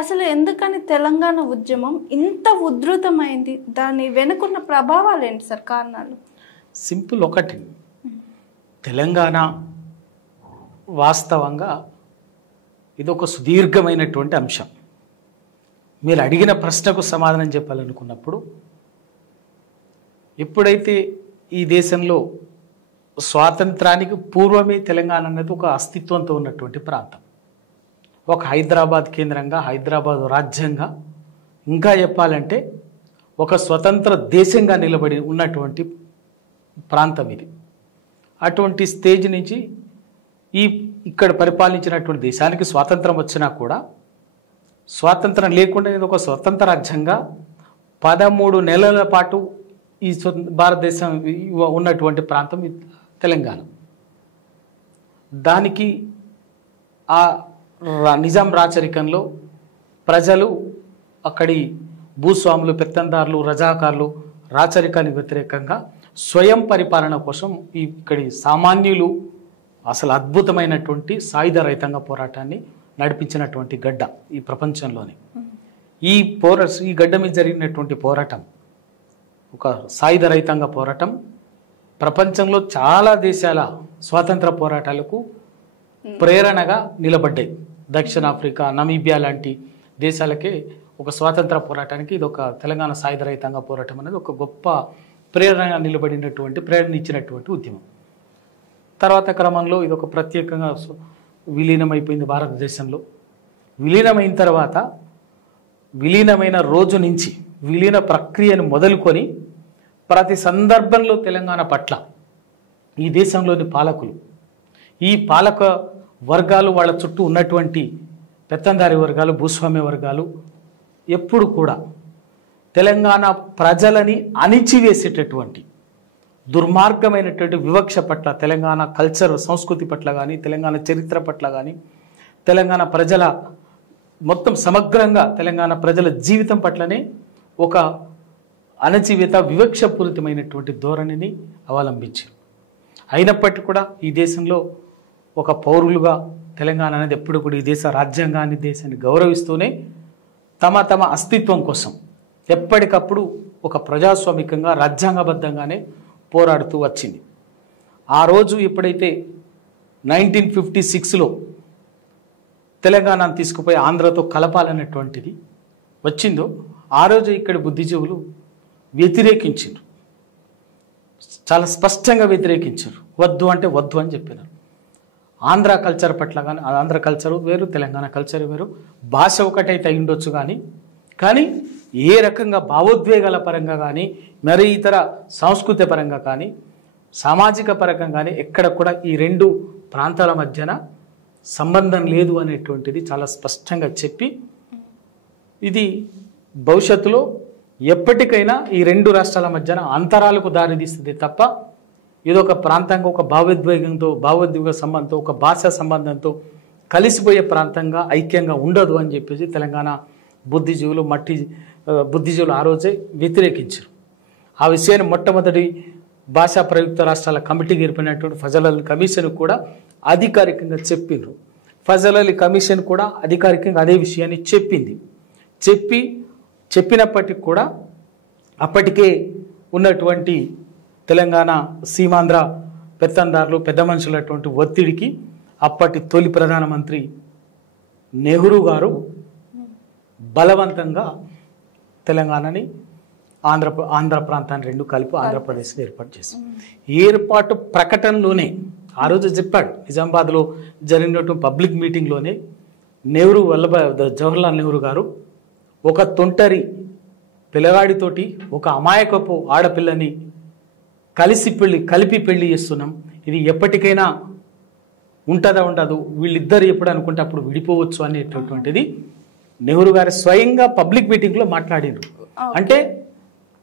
అసలు ఎందుకని తెలంగాణ ఉద్యమం ఇంత ఉధృతమైంది? దాని వెనుకున్న ప్రభావాలు ఏంటి సార్, కారణాలు? సింపుల్ ఒకటి, తెలంగాణ వాస్తవంగా ఇది ఒక సుదీర్ఘమైనటువంటి అంశం. మీరు అడిగిన ప్రశ్నకు సమాధానం చెప్పాలనుకున్నప్పుడు, ఎప్పుడైతే ఈ దేశంలో స్వాతంత్రానికి పూర్వమే తెలంగాణ అనేది ఒక అస్తిత్వంతో ఉన్నటువంటి ప్రాంతం, ఒక హైదరాబాద్ కేంద్రంగా, హైదరాబాద్ రాజ్యంగా, ఇంకా చెప్పాలంటే ఒక స్వతంత్ర దేశంగా నిలబడి ఉన్నటువంటి ప్రాంతం ఇది. అటువంటి స్టేజ్ నుంచి ఇక్కడ పరిపాలించినటువంటి దేశానికి స్వాతంత్రం వచ్చినా కూడా స్వాతంత్రం లేకుండా ఇది ఒక స్వతంత్ర రాజ్యంగా 13 నెలల పాటు ఈ భారతదేశం ఉన్నటువంటి ప్రాంతం తెలంగాణ. దానికి ఆ నిజాం రాచరికంలో ప్రజలు, అక్కడి భూస్వాములు, పెత్తందారులు, రజాకారులు రాచరికానికి వ్యతిరేకంగా స్వయం పరిపాలన కోసం ఇక్కడి సామాన్యులు అసలు అద్భుతమైనటువంటి సాయుధ రైతాంగ పోరాటాన్ని నడిపించినటువంటి గడ్డ ఈ ప్రపంచంలోనే. ఈ గడ్డ మీద జరిగినటువంటి పోరాటం ఒక సాయుధ రైతాంగ పోరాటం ప్రపంచంలో చాలా దేశాల స్వాతంత్ర పోరాటాలకు ప్రేరణగా నిలబడ్డాయి. దక్షిణాఫ్రికా, నమీబియా లాంటి దేశాలకే ఒక స్వాతంత్ర పోరాటానికి ఇది ఒక తెలంగాణ సాయుధ రైతాంగ పోరాటం అనేది ఒక గొప్ప ప్రేరణగా నిలబడినటువంటి, ప్రేరణ ఇచ్చినటువంటి ఉద్యమం. తర్వాత క్రమంలో ఇది ఒక ప్రత్యేకంగా విలీనమైపోయింది భారతదేశంలో. విలీనమైన తర్వాత విలీనమైన రోజు నుంచి విలీన ప్రక్రియను మొదలుకొని ప్రతి సందర్భంలో తెలంగాణ పట్ల ఈ దేశంలోని పాలకులు, ఈ పాలక వర్గాలు, వాళ్ళ చుట్టూ ఉన్నటువంటి పెత్తందారి వర్గాలు, భూస్వామ్య వర్గాలు ఎప్పుడు కూడా తెలంగాణ ప్రజలని అణిచివేసేటటువంటి దుర్మార్గమైనటువంటి వివక్ష పట్ల, తెలంగాణ కల్చర్, సంస్కృతి పట్ల కానీ, తెలంగాణ చరిత్ర పట్ల కానీ, తెలంగాణ ప్రజల మొత్తం సమగ్రంగా తెలంగాణ ప్రజల జీవితం పట్లనే ఒక అణచివేత, వివక్షపూరితమైనటువంటి ధోరణిని అవలంబించారు. అయినప్పటికీ కూడా ఈ దేశంలో ఒక పౌరులుగా తెలంగాణ అనేది ఎప్పుడు కూడా ఈ దేశ రాజ్యాంగాన్ని, దేశాన్ని గౌరవిస్తూనే తమ అస్తిత్వం కోసం ఎప్పటికప్పుడు ఒక ప్రజాస్వామికంగా, రాజ్యాంగబద్ధంగానే పోరాడుతూ వచ్చింది. ఆ రోజు ఎప్పుడైతే 1956లో తెలంగాణను తీసుకుపోయి ఆంధ్రతో కలపాలనేటువంటిది వచ్చిందో, ఆ రోజు ఇక్కడి బుద్ధిజీవులు వ్యతిరేకించారు, చాలా స్పష్టంగా వ్యతిరేకించారు. వద్దు అంటే వద్దు అని చెప్పినారు. ఆంధ్ర కల్చర్ పట్ల కానీ, ఆంధ్ర కల్చరు వేరు, తెలంగాణ కల్చర్ వేరు, భాష ఒకటైతే అయి ఉండొచ్చు కానీ ఏ రకంగా భావోద్వేగాల పరంగా కానీ, మరి ఇతర సాంస్కృతిక పరంగా కానీ, సామాజిక పరంగా కానీ ఎక్కడ కూడా ఈ రెండు ప్రాంతాల మధ్యన సంబంధం లేదు అనేటువంటిది చాలా స్పష్టంగా చెప్పి, ఇది భవిష్యత్తులో ఎప్పటికైనా ఈ రెండు రాష్ట్రాల మధ్యన అంతరాలకు దారితీస్తుంది తప్ప ఇదొక ప్రాంతంగా ఒక భావోద్వేగ సంబంధంతో, ఒక భాషా సంబంధంతో కలిసిపోయే ప్రాంతంగా, ఐక్యంగా ఉండదు అని చెప్పేసి తెలంగాణ బుద్ధిజీవులు ఆ రోజే వ్యతిరేకించారు. ఆ విషయాన్ని మొట్టమొదటి భాషా ప్రయుక్త రాష్ట్రాల కమిటీకి ఏర్పడినటువంటి ఫజల్ అలీ కమిషన్ కూడా అధికారికంగా చెప్పిండ్రు. ఫజల్ అలీ కమిషన్ కూడా అధికారికంగా అదే విషయాన్ని చెప్పినప్పటికీ కూడా అప్పటికే ఉన్నటువంటి తెలంగాణ సీమాంధ్ర పెత్తందారులు, పెద్ద మనుషులటువంటి ఒత్తిడికి అప్పటి తొలి ప్రధానమంత్రి నెహ్రూ గారు బలవంతంగా తెలంగాణని ఆంధ్ర ప్రాంతాన్ని రెండు కలిపి ఆంధ్రప్రదేశ్ని ఏర్పాటు చేశారు. ఏర్పాటు ప్రకటనలోనే ఆ రోజు చెప్పాడు. నిజామాబాద్లో జరిగినటువంటి పబ్లిక్ మీటింగ్లోనే జవహర్లాల్ నెహ్రూ గారు ఒక తొంటరి పిల్లగాడితోటి ఒక అమాయకపు ఆడపిల్లని కలిపి పెళ్లి చేస్తున్నాం, ఇది ఎప్పటికైనా ఉంటుందా ఉండదు, వీళ్ళిద్దరు ఎప్పుడు అనుకుంటే అప్పుడు విడిపోవచ్చు అనేటటువంటిది నెహ్రూ గారు స్వయంగా పబ్లిక్ మీటింగ్లో మాట్లాడినారు. అంటే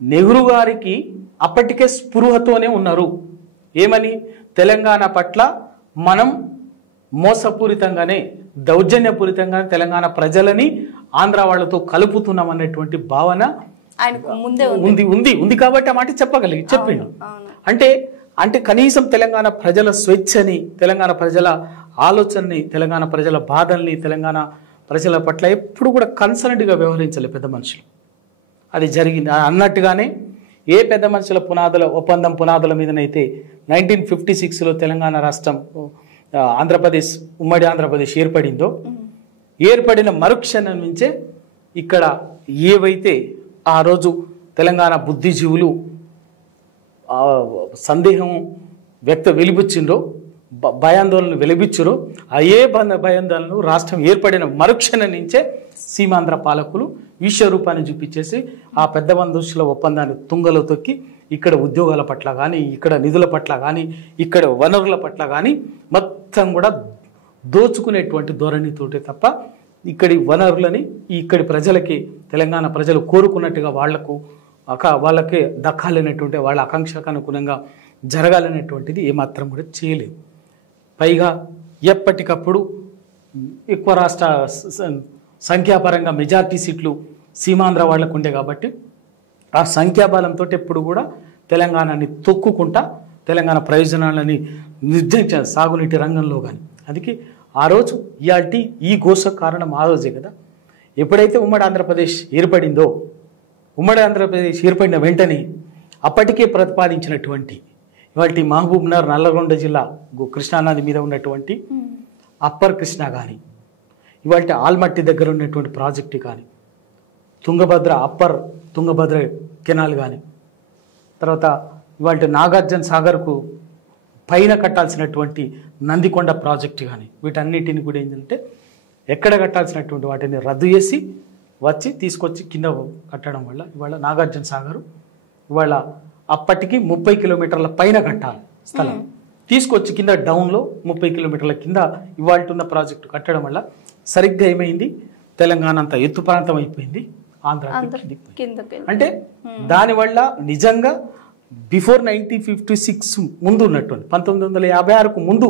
నెహ్రూ గారికి అప్పటికే స్పృహతోనే ఉన్నారు. ఏమని? తెలంగాణ పట్ల మనం మోసపూరితంగానే, దౌర్జన్యపూరితంగానే తెలంగాణ ప్రజలని ఆంధ్ర వాళ్ళతో కలుపుతున్నాం అనేటువంటి భావన ఉంది కాబట్టి ఆ మాట చెప్పిండు. అంటే కనీసం తెలంగాణ ప్రజల స్వేచ్ఛని, తెలంగాణ ప్రజల ఆలోచనని, తెలంగాణ ప్రజల బాధల్ని, తెలంగాణ ప్రజల పట్ల ఎప్పుడు కూడా కన్సర్న్డ్గా వ్యవహరించాలి పెద్ద మనుషులు. అది జరిగింది అన్నట్టుగానే ఏ పెద్ద మనుషుల ఒప్పందం పునాదుల మీదనైతే 1956లో తెలంగాణ రాష్ట్రం ఆంధ్రప్రదేశ్ ఉమ్మడి ఆంధ్రప్రదేశ్ ఏర్పడిన మరుక్షణం నుంచే ఇక్కడ ఏవైతే ఆ రోజు తెలంగాణ బుద్ధిజీవులు సందేహం వెలిబుచ్చిండ్రో భయాందోళన వెలిబుచ్చారో భయాందోళనలు రాష్ట్రం ఏర్పడిన మరుక్షణం నుంచే సీమాంధ్ర పాలకులు విశ్వరూపాన్ని చూపించేసి ఆ పెద్ద మనుషుల ఒప్పందాన్ని తుంగలో తొక్కి ఇక్కడ ఉద్యోగాల పట్ల కానీ, ఇక్కడ నిధుల పట్ల కానీ, ఇక్కడ వనరుల పట్ల కానీ మొత్తం కూడా దోచుకునేటువంటి ధోరణితోటే తప్ప ఇక్కడి వనరులని ఇక్కడి ప్రజలకి తెలంగాణ ప్రజలు కోరుకున్నట్టుగా వాళ్ళకే దక్కాలనేటువంటి వాళ్ళ ఆకాంక్షకు అనుగుణంగా జరగాలనేటువంటిది ఏమాత్రం కూడా చేయలేదు. పైగా ఎప్పటికప్పుడు ఎక్కువ రాష్ట్ర సంఖ్యాపరంగా మెజార్టీ సీట్లు సీమాంధ్ర వాళ్ళకు ఉండే కాబట్టి ఆ సంఖ్యాబలంతో ఎప్పుడు కూడా తెలంగాణని తొక్కుకుంటా తెలంగాణ ప్రయోజనాలని నిర్దేశించారు సాగునీటి రంగంలో కానీ. అందుకే ఆ రోజు ఈ ఘోష కారణం ఆ రోజే కదా. ఎప్పుడైతే ఉమ్మడి ఆంధ్రప్రదేశ్ ఏర్పడిన వెంటనే అప్పటికే ప్రతిపాదించినటువంటి ఇవాళ మహబూబ్నగర్ నల్లగొండ జిల్లా కృష్ణానది మీద ఉన్నటువంటి అప్పర్ కృష్ణ కానీ, ఇవాళ ఆల్మట్టి దగ్గర ఉన్నటువంటి ప్రాజెక్టు కానీ, తుంగభద్ర కెనాల్ కానీ, తర్వాత ఇవాళ నాగార్జున సాగర్కు పైన కట్టాల్సినటువంటి నందికొండ ప్రాజెక్టు కానీ, వీటన్నిటిని కూడా ఏంటంటే ఎక్కడ కట్టాల్సినటువంటి వాటిని రద్దు చేసి తీసుకొచ్చి కింద కట్టడం వల్ల ఇవాళ నాగార్జున సాగర్ ఇవాళ అప్పటికి 30 కిలోమీటర్ల పైన కట్టాలి స్థలం, తీసుకొచ్చి కింద డౌన్లో 30 కిలోమీటర్ల కింద ఇవాళ ఉన్న ప్రాజెక్టు కట్టడం వల్ల సరిగ్గా ఏమైంది, తెలంగాణ అంతా ఎత్తు ప్రాంతం అయిపోయింది, ఆంధ్ర అంటే దానివల్ల నిజంగా బిఫోర్ 1956 ముందు ఉన్నటువంటి 1956కు ముందు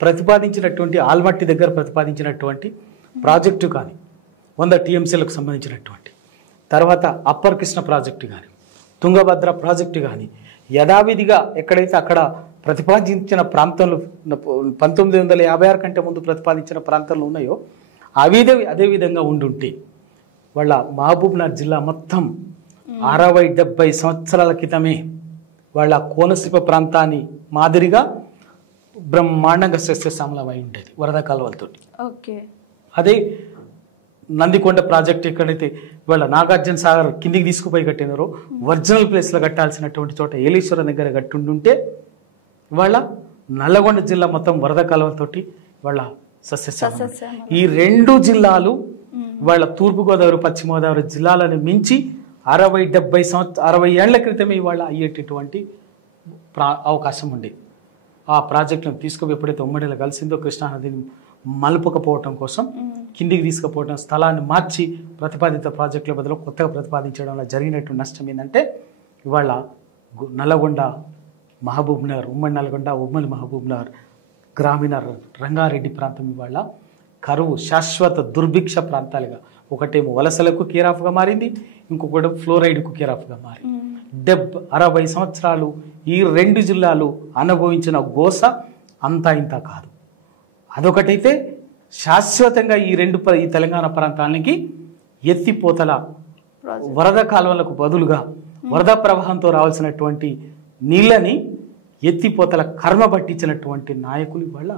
ప్రతిపాదించినటువంటి ఆల్మట్టి దగ్గర ప్రతిపాదించినటువంటి ప్రాజెక్టు కానీ 100 TMCలకు సంబంధించినటువంటి, తర్వాత అప్పర్ కృష్ణ ప్రాజెక్టు కానీ, తుంగభద్ర ప్రాజెక్టు కానీ యథావిధిగా ఎక్కడైతే అక్కడ ప్రతిపాదించిన ప్రాంతంలో 1956 కంటే ముందు ప్రతిపాదించిన ప్రాంతాలు ఉన్నాయో అదే విధంగా ఉండుంటే వాళ్ళ మహబూబ్నగర్ జిల్లా మొత్తం 60-70 సంవత్సరాల క్రితమే వాళ్ళ కోనసీమ ప్రాంతాన్ని మాదిరిగా బ్రహ్మాండంగా సస్యశ్యామలమై ఉండేది వరద కాలువలతో. అదే నందికొండ ప్రాజెక్ట్ ఎక్కడైతే ఇవాళ నాగార్జున సాగర్ కిందికి తీసుకుపోయి కట్టినారో ఒరిజినల్ ప్లేస్లో కట్టాల్సినటువంటి చోట ఏలేశ్వరం దగ్గర కట్టుండుంటే ఇవాళ నల్లగొండ జిల్లా మొత్తం వరద కాలువలతోటి ఇవాళ సస్యశ్యామలం. ఈ 2 జిల్లాలు ఇవాళ తూర్పుగోదావరి పశ్చిమ గోదావరి జిల్లాలను మించి 60 ఏళ్ల క్రితమే ఇవాళ అయ్యేటటువంటి అవకాశం ఉండేది. ఆ ప్రాజెక్టును తీసుకుపోయి ఎప్పుడైతే ఉమ్మడిలో కలిసిందో కృష్ణానదిని మలుపుకపోవటం కోసం కిందికి తీసుకుపోవడం, స్థలాన్ని మార్చి ప్రతిపాదిత ప్రాజెక్టుల బదులు కొత్తగా ప్రతిపాదించడం వల్ల జరిగినటువంటి నష్టం ఏంటంటే ఇవాళ నల్లగొండ మహబూబ్నగర్, ఉమ్మడి నల్గొండ ఉమ్మడి మహబూబ్నగర్, గ్రామీణ రంగారెడ్డి ప్రాంతం ఇవాళ కరువు శాశ్వత దుర్భిక్ష ప్రాంతాలుగా, ఒకటేమో వలసలకు కేరాఫ్గా మారింది, ఇంకొకటి ఫ్లోరైడ్కు కేరాఫ్గా మారింది. 60 సంవత్సరాలు ఈ 2 జిల్లాలు అనుభవించిన గోస అంతా ఇంత కాదు. అదొకటైతే శాశ్వతంగా ఈ తెలంగాణ ప్రాంతానికి ఎత్తిపోతల వరద కాలువలకు బదులుగా వరద ప్రవాహంతో రావాల్సినటువంటి నీళ్ళని ఎత్తిపోతల కర్మ పట్టించినటువంటి నాయకులు ఇవాళ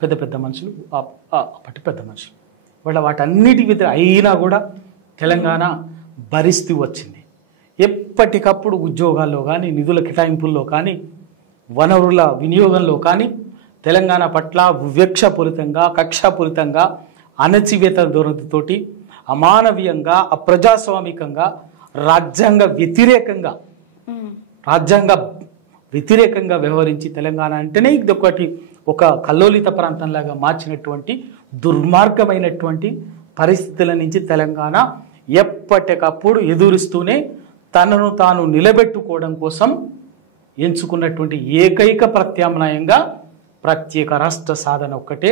పెద్ద మనుషులు, అప్పటి పెద్ద మనుషులు. ఇవాళ వాటన్నిటి మీద అయినా కూడా తెలంగాణ భరిస్తూ వచ్చింది. ఎప్పటికప్పుడు ఉద్యోగాల్లో కానీ, నిధుల కేటాయింపుల్లో కానీ, వనరుల వినియోగంలో కానీ తెలంగాణ పట్ల వివక్షపూరితంగా, కక్షాపూరితంగా, అణచివేత ధోరణితోటి అమానవీయంగా, అప్రజాస్వామికంగా, రాజ్యాంగ వ్యతిరేకంగా వ్యవహరించి తెలంగాణ అంటేనే ఇదొకటి ఒక కల్లోలిత ప్రాంతంలాగా మార్చినటువంటి దుర్మార్గమైనటువంటి పరిస్థితుల నుంచి తెలంగాణ ఎప్పటికప్పుడు ఎదురుస్తూనే తనను తాను నిలబెట్టుకోవడం కోసం ఎంచుకున్నటువంటి ఏకైక ప్రత్యామ్నాయంగా ప్రత్యేక రాష్ట్ర సాధన ఒక్కటే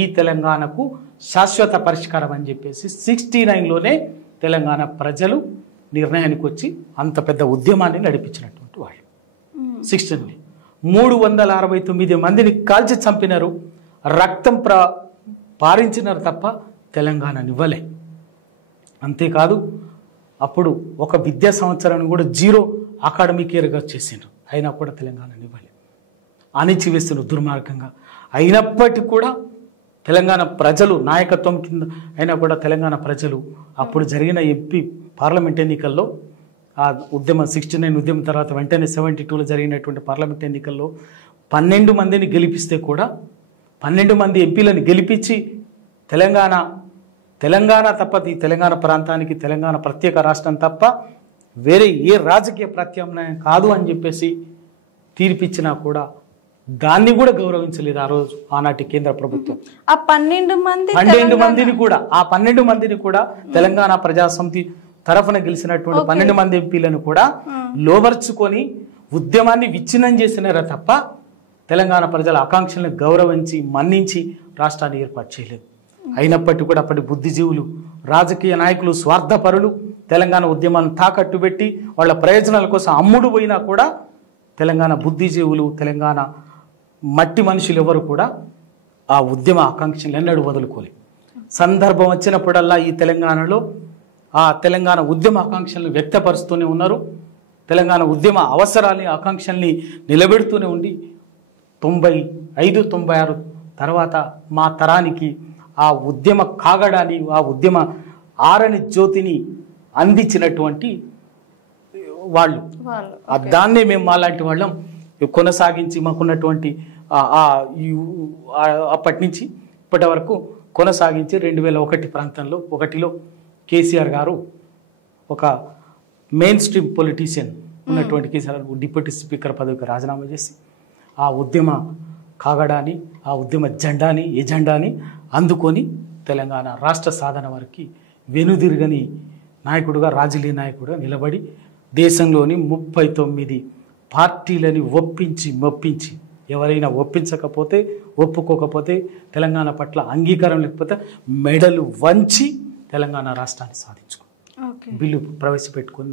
ఈ తెలంగాణకు శాశ్వత పరిష్కారం అని చెప్పేసి 69లోనే తెలంగాణ ప్రజలు నిర్ణయానికి వచ్చి అంత పెద్ద ఉద్యమాన్ని నడిపించినటువంటి వాళ్ళు. 69 369 మందిని కాల్చి చంపినారు, రక్తం పారించినారు తప్ప తెలంగాణని ఇవ్వలే. అంతేకాదు అప్పుడు ఒక విద్యా సంవత్సరాన్ని కూడా 0 అకాడమిక్ ఇయర్గా చేసిండ్రు. అయినా కూడా తెలంగాణని ఇవ్వలే. అణిచివేస్తున్న దుర్మార్గంగా. అయినప్పటికీ కూడా తెలంగాణ ప్రజలు నాయకత్వం కింద అయినా కూడా తెలంగాణ ప్రజలు అప్పుడు జరిగిన ఎంపీ పార్లమెంట్ ఎన్నికల్లో ఆ ఉద్యమ 69 ఉద్యమం తర్వాత వెంటనే 72లో జరిగినటువంటి పార్లమెంట్ ఎన్నికల్లో 12 మందిని గెలిపిస్తే కూడా 12 మంది ఎంపీలను గెలిపించి తెలంగాణ తప్ప ఈ తెలంగాణ ప్రాంతానికి తెలంగాణ ప్రత్యేక రాష్ట్రం తప్ప వేరే ఏ రాజకీయ ప్రత్యామ్నాయం కాదు అని చెప్పేసి తీర్పిచ్చినా కూడా దాన్ని కూడా గౌరవించలేదు ఆ రోజు ఆనాటి కేంద్ర ప్రభుత్వం. ఆ 12 మందిని కూడా తెలంగాణ ప్రజాసమితి తరఫున గెలిచినటువంటి 12 మంది ఎంపీలను కూడా లోబర్చుకొని ఉద్యమాన్ని విచ్ఛిన్నం చేసినారా తప్ప తెలంగాణ ప్రజల ఆకాంక్షలను గౌరవించి మన్నించి రాష్ట్రాన్ని ఏర్పాటు చేయలేదు. అయినప్పటికీ కూడా అప్పటి బుద్ధిజీవులు, రాజకీయ నాయకులు, స్వార్థపరులు తెలంగాణ ఉద్యమాన్ని తాకట్టు పెట్టి వాళ్ళ ప్రయోజనాల కోసం అమ్ముడు పోయినా కూడా తెలంగాణ బుద్ధిజీవులు, తెలంగాణ మట్టి మనుషులు ఎవరు కూడా ఆ ఉద్యమ ఆకాంక్షలు ఎన్నడూ వదులుకోలేదు. సందర్భం వచ్చినప్పుడల్లా ఈ తెలంగాణలో ఆ తెలంగాణ ఉద్యమ ఆకాంక్షలను వ్యక్తపరుస్తూనే ఉన్నారు. తెలంగాణ ఉద్యమ అవసరాన్ని, ఆకాంక్షల్ని నిలబెడుతూనే ఉండి 95, 96 తర్వాత మా తరానికి ఆ ఉద్యమ కాగడాన్ని, ఆ ఉద్యమ ఆరని జ్యోతిని అందించినటువంటి వాళ్ళు. దాన్నే మేము మాలాంటి వాళ్ళం కొనసాగించి మాకున్నటువంటి అప్పటి నుంచి ఇప్పటి వరకు కొనసాగించి 2001 ప్రాంతంలో 1లో కేసీఆర్ గారు ఒక మెయిన్ స్ట్రీమ్ పొలిటీషియన్ ఉన్నటువంటి కేసీఆర్ డిప్యూటీ స్పీకర్ పదవికి రాజీనామా చేసి ఆ ఉద్యమ కాగడాన్ని, ఆ ఉద్యమ ఎజెండాని అందుకొని తెలంగాణ రాష్ట్ర సాధన వారికి వెనుదిరగని నాయకుడుగా, రాజకీయ నాయకుడుగా నిలబడి దేశంలోని 39 పార్టీలని మెప్పించి ఎవరైనా ఒప్పుకోకపోతే తెలంగాణ పట్ల అంగీకారం లేకపోతే మెడలు వంచి తెలంగాణ రాష్ట్రాన్ని సాధించుకున్నాడు. బిల్లు ప్రవేశపెట్టుకుని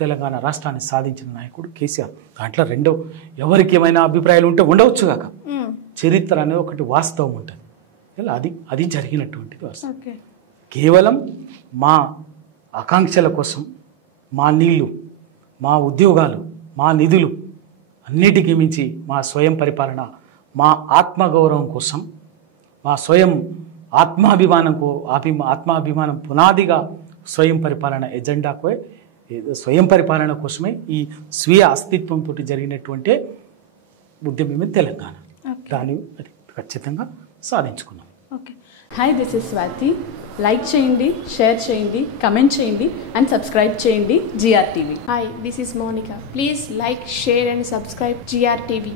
తెలంగాణ రాష్ట్రాన్ని సాధించిన నాయకుడు కేసీఆర్. దాంట్లో రెండో ఎవరికి ఏమైనా అభిప్రాయాలు ఉంటే ఉండవచ్చు కాక చరిత్ర అనేది ఒకటి వాస్తవం ఉంటుంది. అది జరిగినటువంటిది వాస్తవం. కేవలం మా ఆకాంక్షల కోసం, మా నీళ్లు, మా ఉద్యోగాలు, మా నిధులు అన్నిటికీ మించి మా స్వయం పరిపాలన, మా ఆత్మగౌరవం కోసం, మా ఆత్మాభిమానం పునాదిగా స్వయం పరిపాలన ఎజెండాకు, స్వయం పరిపాలన కోసమే ఈ స్వీయ అస్తిత్వంతో జరిగినటువంటి ఉద్యమమే తెలంగాణ. దాన్ని ఖచ్చితంగా సాధించుకున్నాం. Hi, this is Swathi. Like చేయండి, షేర్ చేయండి, కమెంట్ చేయండి అండ్ సబ్స్క్రైబ్ చేయండి GRTV. Hi, this is Monica. Please like, share and subscribe GRTV.